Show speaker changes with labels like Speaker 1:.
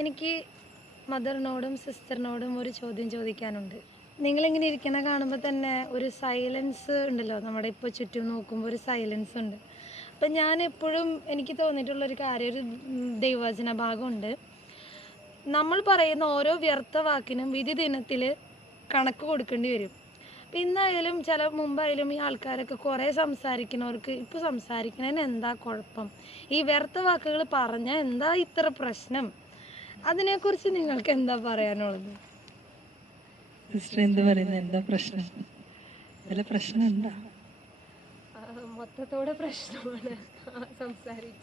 Speaker 1: എനിക്ക് മദറിനോടും സിസ്റ്ററിനോടും ഒരു ചോദ്യം ചോദിക്കാനുണ്ട്. നിങ്ങളിങ്ങനെ ഇരിക്കുന്ന കാണുമ്പോൾ തന്നെ ഒരു സൈലൻസ് ഉണ്ടല്ലോ. നമ്മുടെ ഇപ്പൊ ചുറ്റും നോക്കുമ്പോൾ ഒരു സൈലൻസ് ഉണ്ട്. അപ്പൊ ഞാൻ എപ്പോഴും എനിക്ക് തോന്നിയിട്ടുള്ളൊരു കാര്യം ഒരു ദൈവവചന ഭാഗമുണ്ട്. നമ്മൾ പറയുന്ന ഓരോ വ്യർത്ഥ വാക്കിനും വിധി ദിനത്തിൽ കണക്ക് കൊടുക്കേണ്ടി വരും. അപ്പം ഇന്നായാലും ചില മുമ്പായാലും ഈ ആൾക്കാരൊക്കെ കുറേ സംസാരിക്കുന്നവർക്ക് ഇപ്പോൾ സംസാരിക്കുന്നതിന് എന്താ കുഴപ്പം? ഈ വ്യർത്ഥ വാക്കുകൾ പറഞ്ഞാൽ എന്താ ഇത്ര പ്രശ്നം? അതിനെക്കുറിച്ച് നിങ്ങൾക്ക് എന്താ പറയാനുള്ളത്?
Speaker 2: സിസ്റ്റർ എന്ത് പറയുന്നത് എന്താ പ്രശ്നം?
Speaker 1: മൊത്തത്തോടെ പ്രശ്നമാണ് സംസാരിച്ച